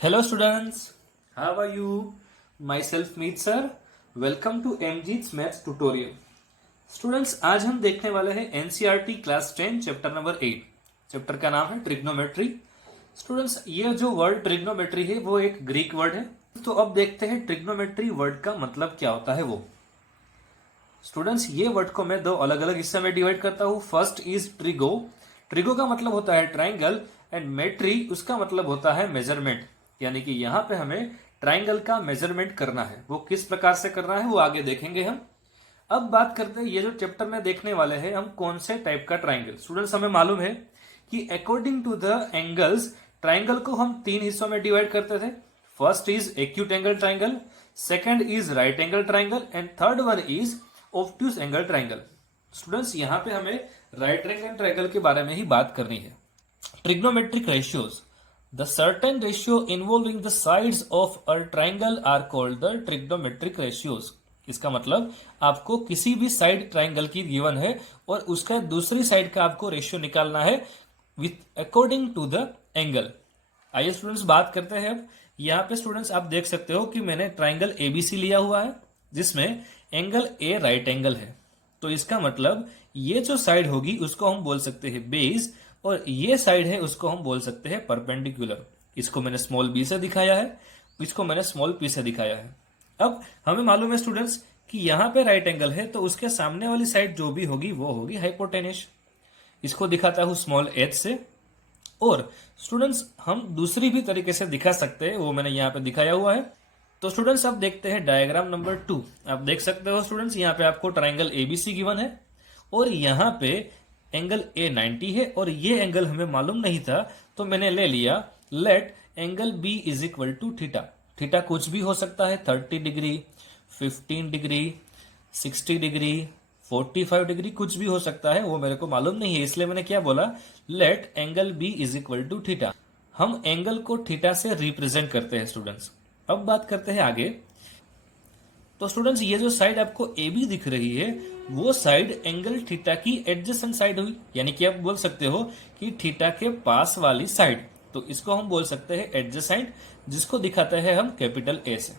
Hello students, how are you? Myself Meet sir. Welcome to MG's Maths tutorial. Students आज हम देखने वाले हैं NCERT class 10 chapter number 8। Chapter का नाम है ट्रिग्नोमेट्री। स्टूडेंट्स ये जो वर्ड ट्रिग्नोमेट्री है वो एक ग्रीक वर्ड है। तो अब देखते हैं ट्रिग्नोमेट्री वर्ड का मतलब क्या होता है वो। स्टूडेंट्स ये वर्ड को मैं दो अलग अलग हिस्से में डिवाइड करता हूँ। First is trigo. ट्रिगो का मतलब होता है ट्राइंगल एंड मेट्री उसका मतलब होता है मेजरमेंट, यानी कि यहाँ पे हमें ट्राइंगल का मेजरमेंट करना है। वो किस प्रकार से करना है वो आगे देखेंगे हम। अब बात करते हैं ये जो चैप्टर में देखने वाले हैं हम कौन से टाइप का ट्राइंगल। स्टूडेंट्स हमें मालूम है कि according to the angles triangle को हम तीन हिस्सों में डिवाइड करते थे। First is acute angle triangle, second is right angle triangle and third one is obtuse angle triangle. Students यहाँ पे हमें राइट एंगल ट्राइंगल के बारे में ही बात करनी है। Trigonometric ratios, the certain ratio involving the sides of a triangle are called the trigonometric ratios। इसका मतलब आपको किसी भी साइड ट्राइंगल की गिवन है और उसका दूसरी साइड का आपको रेशियो निकालना है with according to the angle. आइए स्टूडेंट्स बात करते हैं। अब यहाँ पे स्टूडेंट्स आप देख सकते हो कि मैंने ट्राइंगल एबीसी लिया हुआ है जिसमें एंगल ए राइट एंगल है। तो इसका मतलब ये जो साइड होगी उसको हम बोल सकते हैं बेस और ये साइड है उसको हम बोल सकते हैं परपेंडिकुलर। इसको मैंने स्मॉल बी से दिखाया है, इसको मैंने स्मॉल पी से दिखाया है। अब हमें मालूम है स्टूडेंट्स कि यहाँ पे राइट एंगल है तो उसके सामने वाली साइड जो भी होगी वो होगी हाइपोटेन्यूज। इसको दिखाता हूं स्मॉल एच से। और स्टूडेंट्स हम दूसरी भी तरीके से दिखा सकते हैं, वो मैंने यहाँ पे दिखाया हुआ है। तो स्टूडेंट्स अब देखते हैं डायग्राम नंबर 2। आप देख सकते हो स्टूडेंट्स यहाँ पे आपको ट्राइंगल एबीसी गिवन है और यहाँ पे एंगल ए 90 है और ये एंगल हमें मालूम नहीं था तो मैंने ले लिया let angle B is equal to theta. Theta कुछ भी हो सकता है, 30 डिग्री, 15 डिग्री, 60 डिग्री, 45 डिग्री, कुछ भी हो सकता है, वो मेरे को मालूम नहीं है। इसलिए मैंने क्या बोला, let angle B is equal to theta. हम एंगल को थीटा से रिप्रेजेंट करते हैं स्टूडेंट्स। अब बात करते हैं आगे। तो स्टूडेंट्स ये जो साइड आपको ए बी दिख रही है वो साइड एंगल थीटा की एडजेसेंट साइड हुई, यानी कि आप बोल सकते हो कि थीटा के पास वाली साइड। तो इसको हम बोल सकते हैं एडजेसेंट, जिसको दिखाते हैं हम कैपिटल ए से।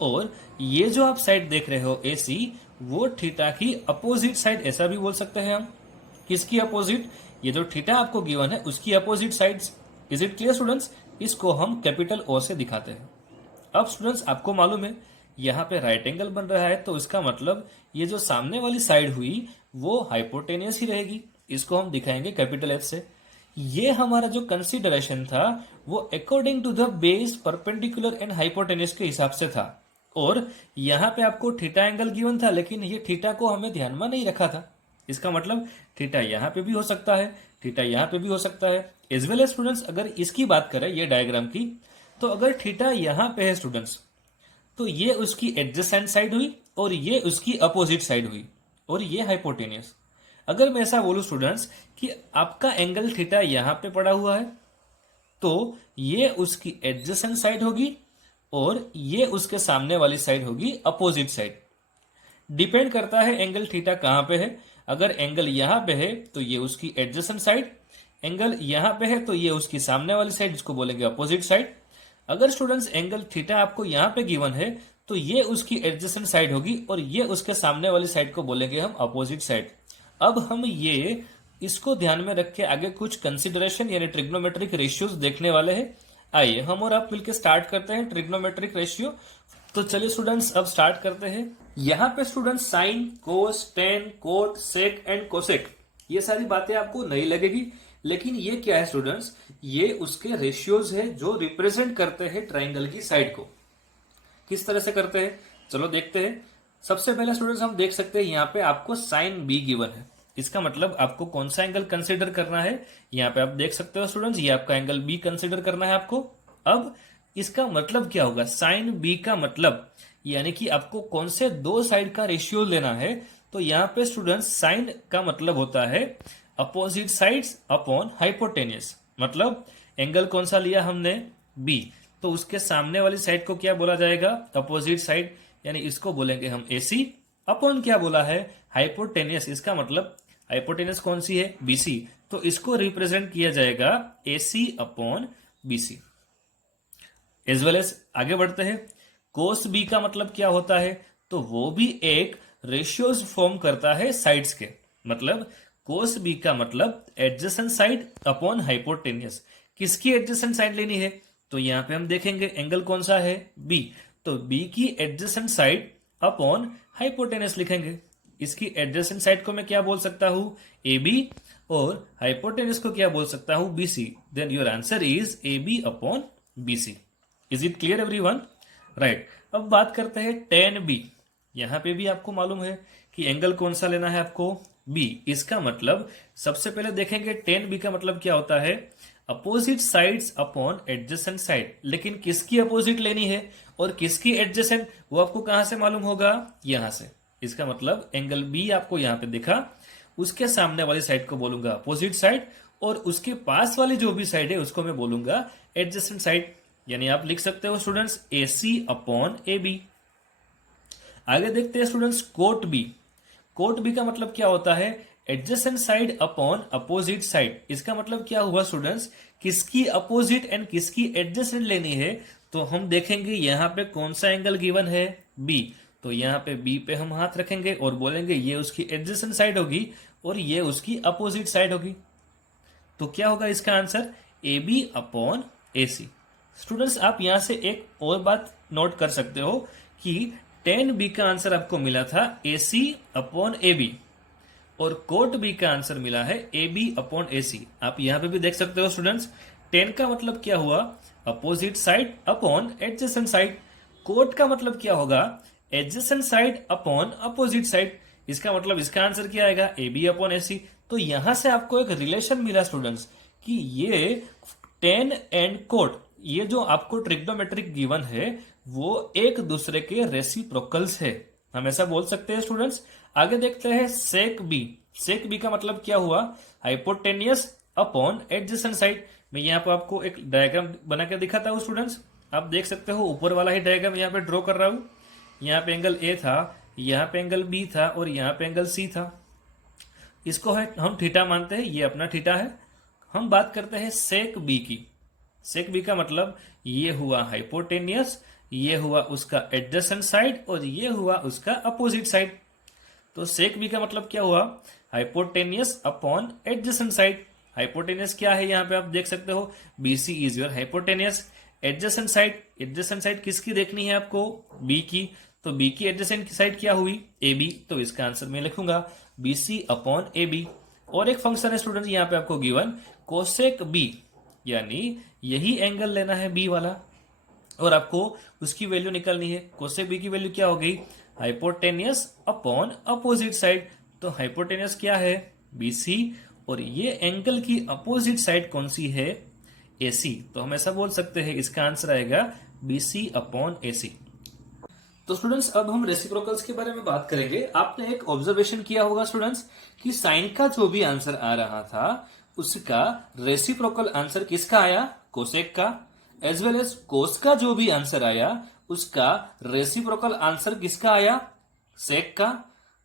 और ये जो आप साइड देख रहे हो ए सी, वो थीटा की अपोजिट साइड ऐसा भी बोल सकते हैं हम। किसकी अपोजिट? ये जो थीटा आपको गिवन है उसकी opposite sides. Is it clear students? इसको हम कैपिटल ओ से दिखाते हैं। अब स्टूडेंट्स आपको मालूम है यहाँ पे राइट एंगल बन रहा है तो इसका मतलब ये जो सामने वाली साइड हुई वो हाइपोटेनियस ही रहेगी। इसको हम दिखाएंगे कैपिटल एफ से। ये हमारा जो कंसीडरेशन था वो according to the base, perpendicular and hypotenuse के हिसाब से था। और यहाँ पे आपको थीटा एंगल गिवन था लेकिन ये थीटा को हमें ध्यान में नहीं रखा था। इसका मतलब थीटा यहाँ पे भी हो सकता है, थीटा यहाँ पे भी हो सकता है। एज वेल एज स्टूडेंट्स अगर इसकी बात करें ये डायग्राम की, तो अगर थीटा यहाँ पे है स्टूडेंट्स तो ये उसकी एडजेसेंट साइड हुई और ये उसकी अपोजिट साइड हुई और ये हाइपोटेनियस। अगर मैं ऐसा बोलूं स्टूडेंट्स कि आपका एंगल थीटा यहां पे पड़ा हुआ है तो ये उसकी एडजेसेंट साइड होगी और ये उसके सामने वाली साइड होगी अपोजिट साइड। डिपेंड करता है एंगल थीटा कहां पे है। अगर एंगल यहां पे है तो ये उसकी एडजेसेंट साइड, एंगल यहां पे है तो ये उसकी सामने वाली साइड, जिसको बोलेंगे अपोजिट साइड। अगर स्टूडेंट्स एंगल थीटा आपको यहाँ पे गिवन है तो ये उसकी एडजेसेंट साइड होगी और ये उसके सामने वाली साइड को बोलेंगे हम अपोजिट साइड। अब हम ये इसको ध्यान में रख के आगे कुछ कंसिडरेशन यानी ट्रिग्नोमेट्रिक रेशियोज देखने वाले हैं। आइए हम और आप मिलकर स्टार्ट करते हैं ट्रिग्नोमेट्रिक रेशियो। तो चलिए स्टूडेंट्स अब स्टार्ट करते हैं। यहाँ पे students sine, cos, tan, cot, sec and cosec ये सारी बातें आपको नहीं लगेगी, लेकिन ये क्या है स्टूडेंट्स, ये उसके रेशियोज है जो रिप्रेजेंट करते हैं ट्राइंगल की साइड को। किस तरह से करते हैं चलो देखते हैं। सबसे पहले स्टूडेंट्स हम देख सकते हैं यहाँ पे आपको साइन बी गिवन है। इसका मतलब आपको कौन सा एंगल कंसिडर करना है, यहाँ पे आप देख सकते हो स्टूडेंट्स ये आपका एंगल बी कंसिडर करना है आपको। अब इसका मतलब क्या होगा, साइन बी का मतलब यानी कि आपको कौन से दो साइड का रेशियो लेना है। तो यहाँ पे स्टूडेंट्स साइन का मतलब होता है अपोजिट साइड्स अपॉन हाइपोटेनियस। मतलब एंगल कौन सा लिया हमने, बी, तो उसके सामने वाली साइड को क्या बोला जाएगा, अपोजिट साइड, यानी इसको बोलेंगे हम एसी। अपॉन क्या बोला है, हाइपोटेनियस। इसका मतलब हाइपोटेनियस कौन सी है, बीसी, तो इसको रिप्रेजेंट किया जाएगा AC upon BC. As well as आगे बढ़ते हैं, कोस बी का मतलब क्या होता है, तो वो भी एक रेशियोज फॉर्म करता है साइड्स के, मतलब कोस बी का मतलब एडजेसेंट साइड अपॉन हाइपोटेनियस। किसकी एडजेसेंट साइड लेनी है, तो यहां पे हम देखेंगे एंगल कौन सा है, बी, तो बी की एडजेसेंट साइड अपॉन हाइपोटेनियस लिखेंगे। इसकी एडजेसेंट साइड को मैं क्या बोल सकता हूं, ए बी, और हाइपोटेनियस को क्या बोल सकता हूं, B C. Then your answer is A B upon B C. Is it clear everyone? Right. अब बात करते हैं टेन बी। यहां पे भी आपको मालूम है कि एंगल कौन सा लेना है आपको, बी। इसका मतलब सबसे पहले देखेंगे टेन बी का मतलब क्या होता है, opposite sides upon adjacent side. लेकिन किसकी अपोजिट लेनी है और किसकी एडजेसेंट, वो आपको कहां से मालूम होगा, यहां से। इसका मतलब एंगल बी आपको यहां पे दिखा, उसके सामने वाली साइड को बोलूंगा अपोजिट साइड, और उसके पास वाली जो भी साइड है उसको मैं बोलूंगा एडजेसेंट साइड। यानी आप लिख सकते हो students A C upon A B. आगे देखते हैं students cot B. Cot B का मतलब क्या होता है, adjacent side upon opposite side. इसका मतलब क्या हुआ स्टूडेंट्स, किसकी अपोजिट एंड किसकी एडजेसेंट लेनी है, तो हम देखेंगे यहां पे कौन सा एंगल गिवन है, बी। तो यहां पे बी पे हम हाथ रखेंगे और बोलेंगे ये उसकी एडजेसेंट साइड होगी और ये उसकी अपोजिट साइड होगी। तो क्या होगा इसका answer, A B upon A C. Students आप यहां से एक और बात नोट कर सकते हो कि टेन बी का आंसर आपको मिला था ए सी अपॉन ए बी, और कोट बी का आंसर मिला है ए बी अपॉन ए सी। आप यहां पे भी देख सकते हो स्टूडेंट्स, टेन का मतलब क्या हुआ, opposite side upon adjacent side. Cot का मतलब क्या होगा, adjacent side upon opposite side. इसका मतलब इसका आंसर क्या आएगा, ए बी अपॉन ए सी। तो यहां से आपको एक रिलेशन मिला स्टूडेंट्स कि ये टेन एंड कोट, ये जो आपको ट्रिग्नोमेट्रिक गिवन है वो एक दूसरे के रेसिप्रोकल्स है, हम ऐसा बोल सकते हैं स्टूडेंट्स। आगे देखते हैं सेक बी। सेक बी का मतलब क्या हुआ, हाइपोटेनियस अपॉन एडजेसेंट साइड। मैं यहाँ पर आपको एक डायग्राम बना के दिखाता हूँ स्टूडेंट्स, आप देख सकते हो ऊपर वाला ही डायग्राम यहाँ पे ड्रॉ कर रहा हूं। यहाँ पे एंगल ए था, यहाँ पे एंगल बी था और यहाँ पे एंगल सी था। इसको है हम थीटा मानते हैं, ये अपना थीटा है। हम बात करते हैं सेक बी की। सेक बी का मतलब ये हुआ हाइपोटेनियस, ये हुआ उसका एडजेसेंट साइड और ये हुआ उसका अपोजिट साइड। तो सेक बी का मतलब क्या हुआ, hypotenuse upon adjacent side. Hypotenuse क्या है यहाँ पे आप देख सकते हो, BC is your hypotenuse. Adjacent side, adjacent side किसकी देखनी है आपको, बी की। तो बी की एडजेसेंट साइड क्या हुई, ए बी। तो इसका आंसर मैं लिखूंगा बीसी अपॉन ए बी। और एक फंक्शन है स्टूडेंट यहाँ पे आपको गिवन, कोसेक बी, यानी यही एंगल लेना है बी वाला और आपको उसकी वैल्यू निकालनी है। कोसेक बी की वैल्यू क्या हो गई, हाइपोटेनियस अपॉन अपोजिट साइड। तो हाइपोटेनियस क्या है, बीसी, और ये एंगल की अपोजिट साइड कौन सी है, एसी। तो हम ऐसा बोल सकते हैं इसका आंसर आएगा बीसी अपॉन एसी। तो स्टूडेंट्स अब हम रेसिप्रोकल्स के बारे में बात करेंगे। आपने एक ऑब्जर्वेशन किया होगा स्टूडेंट्स कि साइन का जो भी आंसर आ रहा था उसका रेसिप्रोकल आंसर किसका आया, कोसेक का। एज वेल एज कोस का जो भी आंसर आया उसका रेसिप्रोकल आंसर किसका आया, सेक का।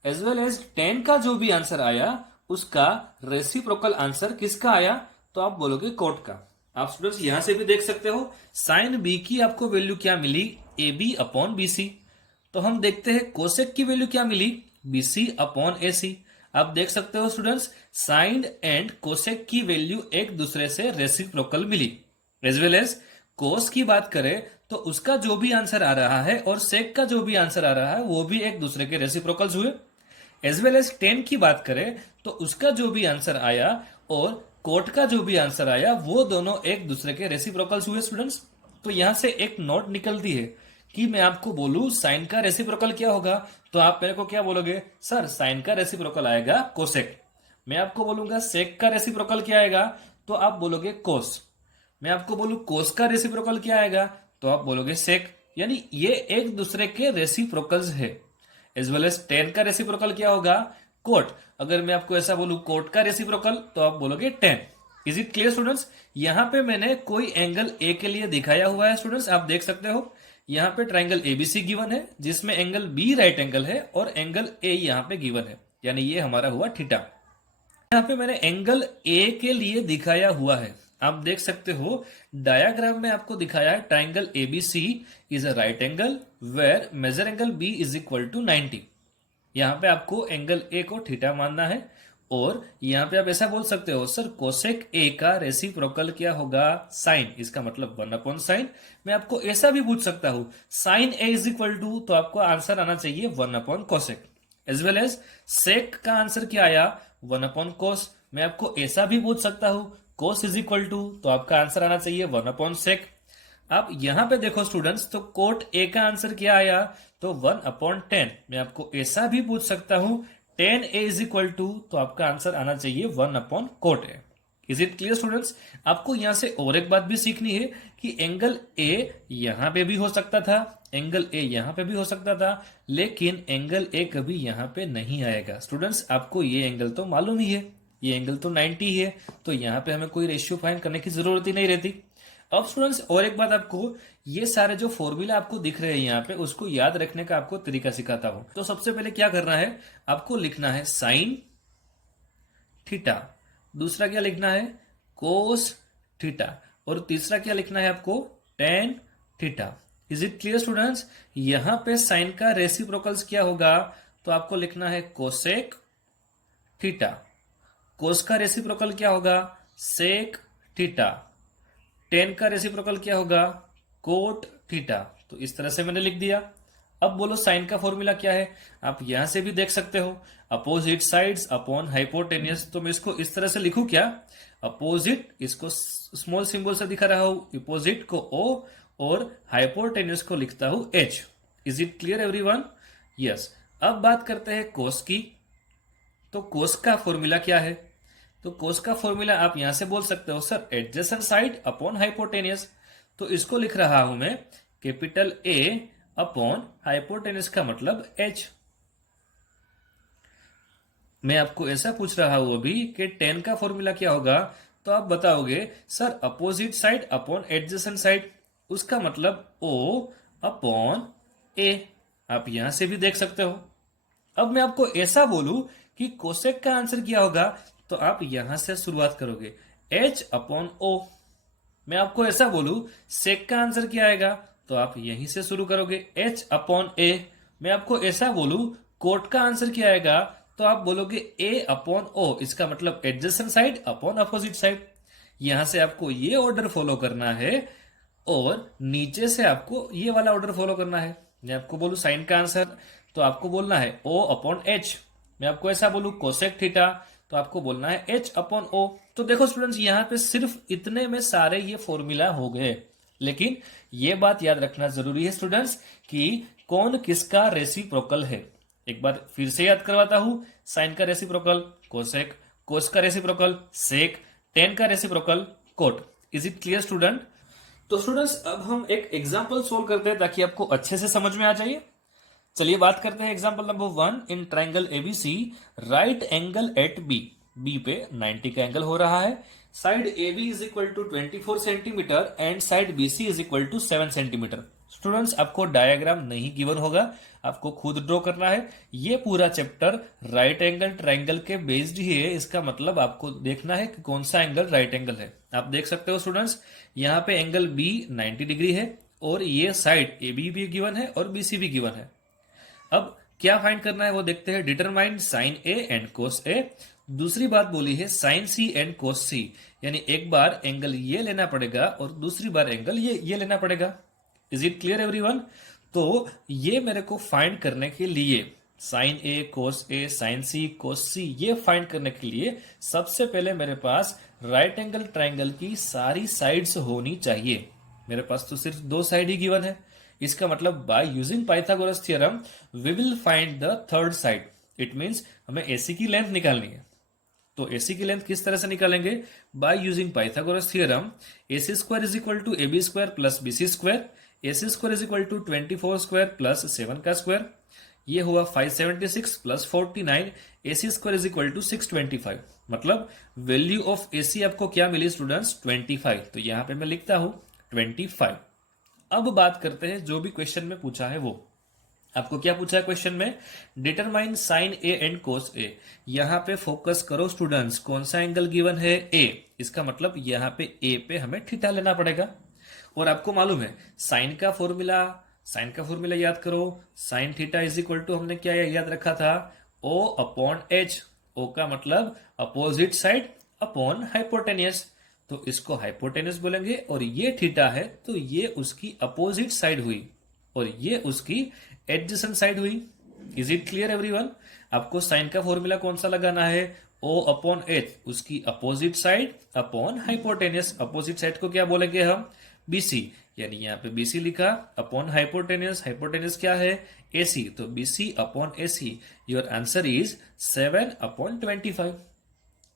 एज वेल एज टेन का जो भी आंसर आया उसका रेसिप्रोकल आंसर किसका आया, तो आप बोलोगे कोट का। आप स्टूडेंट्स यहां से भी देख सकते हो साइन बी की आपको वैल्यू क्या मिली, A B upon B C. तो हम देखते हैं कोसेक की वैल्यू क्या मिली, बीसी अपॉन ए सी। आप देख सकते हो स्टूडेंट्स साइन एंड कोसेक की वैल्यू एक दूसरे से रेसिप्रोकल मिली। एज वेल एज कोस की बात करें तो उसका जो भी आंसर आ रहा है और सेक का जो भी आंसर आ रहा है वो भी एक दूसरे के रेसिप्रोकल्स हुए। एज वेल एज टेन की बात करें तो उसका जो भी आंसर आया और कोट का जो भी आंसर आया वो दोनों एक दूसरे के रेसिप्रोकल्स हुए स्टूडेंट्स। तो यहां से एक नोट निकलती है कि मैं आपको बोलूं साइन का रेसिप्रोकल क्या होगा, तो आप मेरे को क्या बोलोगे, सर साइन का रेसिप्रोकल आएगा कोसेक। मैं आपको बोलूंगा सेक का रेसिप्रोकल क्या आएगा, तो आप बोलोगे कोस। मैं आपको बोलूं कोस का रेसिप्रोकल क्या आएगा, तो आप बोलोगे सेक। यानी ये एक दूसरे के रेसिप्रोकल्स है। एज वेल एज टेन का रेसिप्रोकल क्या होगा, कोट। अगर मैं आपको ऐसा बोलूं कोट का रेसिप्रोकल तो आप बोलोगे ten. Is it clear students? यहां पे मैंने कोई एंगल ए के लिए दिखाया हुआ है स्टूडेंट्स, आप देख सकते हो यहां पे ट्राइंगल एबीसी गिवन है जिसमें एंगल बी राइट एंगल है और एंगल ए यहां पे गिवन है, यानी ये हमारा हुआ थीटा। यहां पे मैंने एंगल ए के लिए दिखाया हुआ है, आप देख सकते हो डायाग्राम में आपको दिखाया है triangle ABC is a right angle where measure angle B is equal to 90। यहां पे आपको एंगल ए को थीटा मानना है और यहां पे आप ऐसा बोल सकते हो सर कोसेक ए का रेसिप्रोकल क्या होगा साइन, इसका मतलब 1/sin। मैं आपको ऐसा भी पूछ सकता हूं sine A is equal to, तो आपको आंसर आना चाहिए 1/cosec। एज वेल एज सेक का आंसर क्या आया 1/cos। मैं आपको ऐसा भी पूछ सकता हूं cos इज इक्वल टू, तो आपका आंसर आना चाहिए 1/sec। आप यहां पे देखो स्टूडेंट्स, तो कोट ए का आंसर क्या आया, तो 1/10। मैं आपको ऐसा भी पूछ सकता हूं tan a is equal to, तो आपका आंसर आना चाहिए 1/cot a। Is it clear students? आपको यहां से और एक बात भी सीखनी है कि एंगल ए यहां पे भी हो सकता था, एंगल ए यहां पे भी हो सकता था, लेकिन एंगल ए कभी यहां पे नहीं आएगा। स्टूडेंट्स आपको ये एंगल तो मालूम ही है, ये एंगल तो 90 है, तो यहां पे हमें कोई रेशियो फाइंड करने की जरूरत ही नहीं रहती। अब स्टूडेंट्स और एक बात, आपको ये सारे जो फॉर्मूला आपको दिख रहे हैं यहाँ पे, उसको याद रखने का आपको तरीका सिखाता हूं। तो सबसे पहले क्या करना है, आपको लिखना है साइन थीटा, दूसरा क्या लिखना है कोस थीटा, और तीसरा क्या लिखना है आपको tan theta. Is it clear students? यहां पे साइन का रेसिप्रोकल्स क्या होगा, तो आपको लिखना है कोसेक थीटा। कोस का रेसिप्रोकल क्या होगा सेक थीटा। टेन का रेसिप्रोकल क्या होगा कोट थीटा। तो इस तरह से मैंने लिख दिया। अब बोलो साइन का फॉर्मूला क्या है, आप यहां से भी देख सकते हो अपोजिट साइड्स अपॉन हाइपोटेनियस। तो मैं इसको इस तरह से लिखूं क्या, अपोजिट इसको स्मॉल सिंबल से दिखा रहा हूं, अपोजिट को ओ और हाइपोटेनियस को लिखता हूं H. Is it clear everyone? Yes. अब बात करते हैं कोस की। तो कोस का फॉर्मूला क्या है, तो कोस का फॉर्मूला आप यहां से बोल सकते हो sir adjacent side upon hypotenuse. तो इसको लिख रहा हूं मैं कैपिटल ए अपॉन हाइपोटेनियस का मतलब एच। मैं आपको ऐसा पूछ रहा हूं अभी कि टेन का फॉर्मूला क्या होगा, तो आप बताओगे sir opposite side upon adjacent side, उसका मतलब ओ अपॉन ए। आप यहां से भी देख सकते हो। अब मैं आपको ऐसा बोलूं कि कोसेक का आंसर क्या होगा, तो आप यहां से शुरुआत करोगे एच अपॉन ओ। मैं आपको ऐसा बोलूं सेक का आंसर क्या आएगा, तो आप यहीं से शुरू करोगे एच अपॉन ए। मैं आपको ऐसा बोलूं कोट का आंसर क्या आएगा, तो आप बोलोगे ए अपॉन ओ, इसका मतलब adjacent side upon opposite side. यहां से आपको ये ऑर्डर फॉलो करना है और नीचे से आपको ये वाला ऑर्डर फॉलो करना है। मैं आपको बोलूं साइन का आंसर, तो आपको बोलना है ओ अपॉन एच। मैं आपको ऐसा बोलूं कोसेक थीटा, तो आपको बोलना है एच अपॉन ओ। तो देखो स्टूडेंट्स यहाँ पे सिर्फ इतने में सारे ये फॉर्मूला हो गए, लेकिन ये बात याद रखना जरूरी है स्टूडेंट्स कि कौन किसका रेसिप्रोकल है। एक बार फिर से याद करवाता हूं, साइन का रेसिप्रोकल कोसेक, कोस का रेसिप्रोकल सेक, टेन का reciprocal cot. Is it clear student? तो स्टूडेंट्स अब हम एक एग्जांपल सोल्व करते हैं ताकि आपको अच्छे से समझ में आ जाए। चलिए बात करते हैं example number 1। In triangle ABC right angle at B, B पे 90 का एंगल हो रहा है। Side A B is equal to 24 centimetre and side B C is equal to 7 centimetre. Students आपको डायग्राम नहीं गिवन होगा, आपको खुद ड्रॉ करना है। ये पूरा चैप्टर राइट एंगल ट्राइंगल के बेस्ड ही है, इसका मतलब आपको देखना है कि कौन सा एंगल राइट एंगल है। आप देख सकते हो स्टूडेंट्स यहाँ पे एंगल बी 90 डिग्री है और ये साइड ए बी भी गिवन है और बी सी भी गिवन है। अब क्या फाइंड करना है वो देखते हैं। Determine sine A and cos A. दूसरी बात बोली है साइन सी एंड कोस सी, यानी एक बार एंगल ये लेना पड़ेगा और दूसरी बार एंगल ये लेना पड़ेगा। Is it clear everyone? तो ये मेरे को फाइंड करने के लिए साइन ए कोस ए साइन सी कोस सी ये फाइंड करने के लिए सबसे पहले मेरे पास राइट एंगल ट्राइंगल की सारी साइड्स होनी चाहिए। मेरे पास तो सिर्फ दो साइड ही गिवन है, इसका मतलब by using Pythagoras theorem we will find the third side. It means हमें एसी की लेंथ निकालनी है। तो एसी की लेंथ किस तरह से निकालेंगे, by using Pythagoras theorem. AC square is equal to AB square plus BC square, AC square is equal to 24 square plus 7 का स्क्वायर, ये हुआ 576 plus 49, AC square is equal to 625। मतलब वैल्यू ऑफ AC आपको क्या मिली students 25। तो यहां पे मैं लिखता हूं 25। अब बात करते हैं जो भी क्वेश्चन में पूछा है वो। आपको क्या पूछा है क्वेश्चन में? Determine sine A and cos A. यहां पे फोकस करो स्टूडेंट्स, कौन सा एंगल गिवन है? ए। इसका मतलब यहां पे ए पे हमें थीटा लेना पड़ेगा। और आपको मालूम है साइन का फॉर्मूला याद करो। Sine theta is equal to, हमने क्या याद रखा था? O upon H. ओ का मतलब अपोजिट साइड अपॉन हाइपोटेनियस, तो इसको हाइपोटेनियस बोलेंगे। और ये थीटा है तो ये उसकी अपोजिट साइड हुई और ये उसकी एडजेसेंट साइड हुई। Is it clear everyone? आपको साइन का फॉर्मूला कौन सा लगाना है? ओ अपॉन एच, उसकी opposite side upon hypotenuse. Opposite side को क्या बोलेंगे हम? बीसी। यानी यहाँ पे बीसी लिखा अपॉन हाइपोटेनियस। हाइपोटेनियस क्या है? एसी। तो BC upon AC. Your answer is 7/25।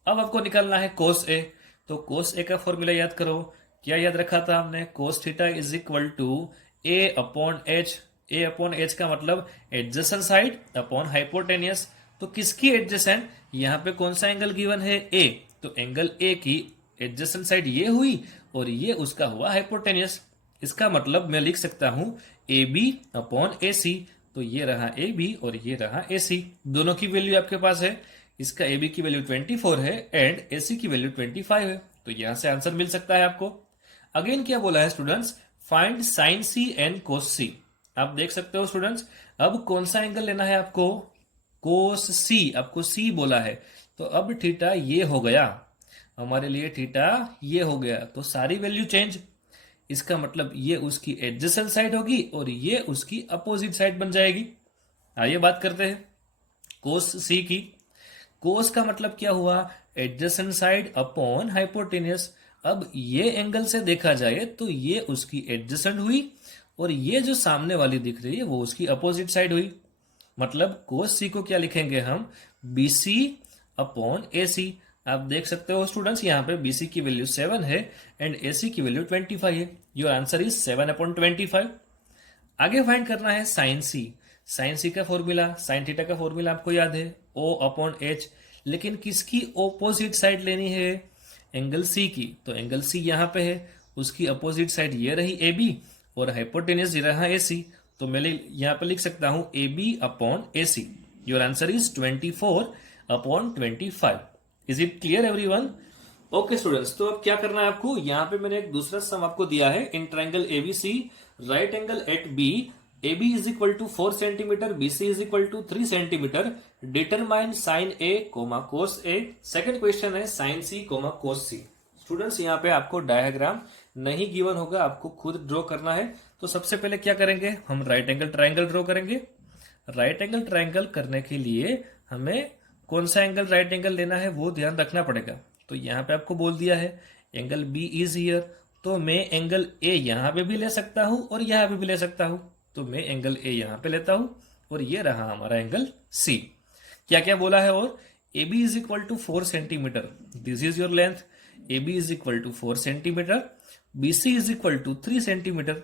अब आपको निकालना है कोस ए। तो कोस ए का फॉर्मूला याद करो। क्या याद रखा था हमने? Cos theta is equal to A upon H. A upon H का मतलब एडजेसेंट साइड अपॉन हाइपोटेनियस। तो किसकी एडजेसेंट? यहां पे कौन सा एंगल गिवन है? ए। तो एंगल ए की एडजेसेंट साइड ये हुई और ये उसका हुआ हाइपोटेनियस। इसका मतलब मैं लिख सकता हूं ए बी अपॉन ए सी। तो ये रहा ए बी और ये रहा ए सी। दोनों की वैल्यू आपके पास है। इसका ए बी की वैल्यू 24 है एंड ए सी की वैल्यू 25 है। तो यहां से आंसर मिल सकता है आपको। अगेन क्या बोला है students? Find sine C and cos C. आप देख सकते हो स्टूडेंट्स, अब कौन सा एंगल लेना है आपको? कोस सी। आपको सी बोला है तो अब थीटा ये हो गया हमारे लिए, थीटा ये हो गया तो सारी वैल्यू चेंज। इसका मतलब ये उसकी एडजेसेंट साइड होगी और ये उसकी अपोजिट साइड बन जाएगी। आइए बात करते हैं कोस सी की। कोस का मतलब क्या हुआ? Adjacent side upon hypotenuse. अब ये एंगल से देखा जाए तो ये उसकी एडजेसेंट हुई और ये जो सामने वाली दिख रही है वो उसकी अपोजिट साइड हुई। मतलब कोस सी को क्या लिखेंगे हम? BC upon AC. आप देख सकते हो स्टूडेंट्स, यहाँ पे बीसी की वैल्यू 7 है एंड एसी की वैल्यू 25 है। Your answer is 7/25। आगे फाइंड करना है साइन सी। साइन सी का फॉर्मूला, साइन थीटा का फॉर्मूला आपको याद है, ओ अपॉन एच। लेकिन किसकी ओपोजिट साइड लेनी है? एंगल सी की। तो एंगल सी यहाँ पे है, उसकी अपोजिट साइड ये रही ए बी और हाइपोटेनियस ये रहा ए सी। तो मैं यहाँ पे लिख सकता हूं A B upon A C. Your answer is 24/25। Is it clear everyone? Okay students, तो अब क्या करना है आपको? यहाँ पे मैंने एक दूसरा सम आपको दिया है। In triangle ABC, right angle at B, AB is equal to 4 centimetre, BC is equal to 3 centimetre, determine sine A comma cos A. Second question है sine C comma cos C. Students यहाँ पे आपको diagram नहीं given होगा, आपको खुद draw करना है। तो सबसे पहले क्या करेंगे? हम राइट एंगल ट्राइंगल ड्रॉ करेंगे। राइट एंगल ट्राइंगल करने के लिए हमें कौन सा एंगल राइट एंगल लेना है वो ध्यान रखना पड़ेगा। तो यहाँ पे आपको बोल दिया है एंगल बी इज हियर, तो मैं एंगल ए यहाँ पे भी ले सकता हूं और यहाँ पे भी ले सकता हूं। तो मैं एंगल ए यहाँ पे लेता हूं और ये रहा हमारा एंगल सी। क्या क्या बोला है? और A B is equal to 4 centimetre, this is your length. A B is equal to 4 centimetre, B C is equal to 3 centimetre.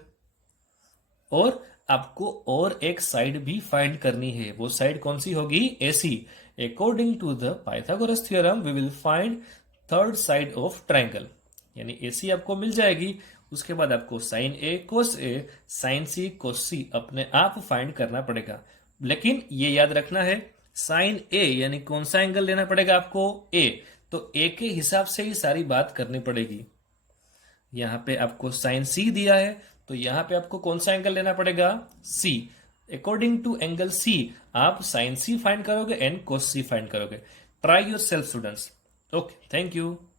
और आपको और एक साइड भी फाइंड करनी है। वो साइड कौन सी होगी? AC. According to the Pythagoras theorem we will find third side of triangle. यानी एसी आपको मिल जाएगी। उसके बाद आपको साइन ए कोस ए, साइन सी कोस सी अपने आप फाइंड करना पड़ेगा। लेकिन ये याद रखना है साइन ए यानी कौन सा एंगल लेना पड़ेगा आपको? ए। तो ए के हिसाब से ही सारी बात करनी पड़ेगी। यहां पे आपको साइन सी दिया है तो यहां पे आपको कौन सा एंगल लेना पड़ेगा? सी। अकॉर्डिंग टू एंगल सी आप साइन सी फाइंड करोगे एंड कोस सी फाइंड करोगे। Try your self students. Okay, thank you.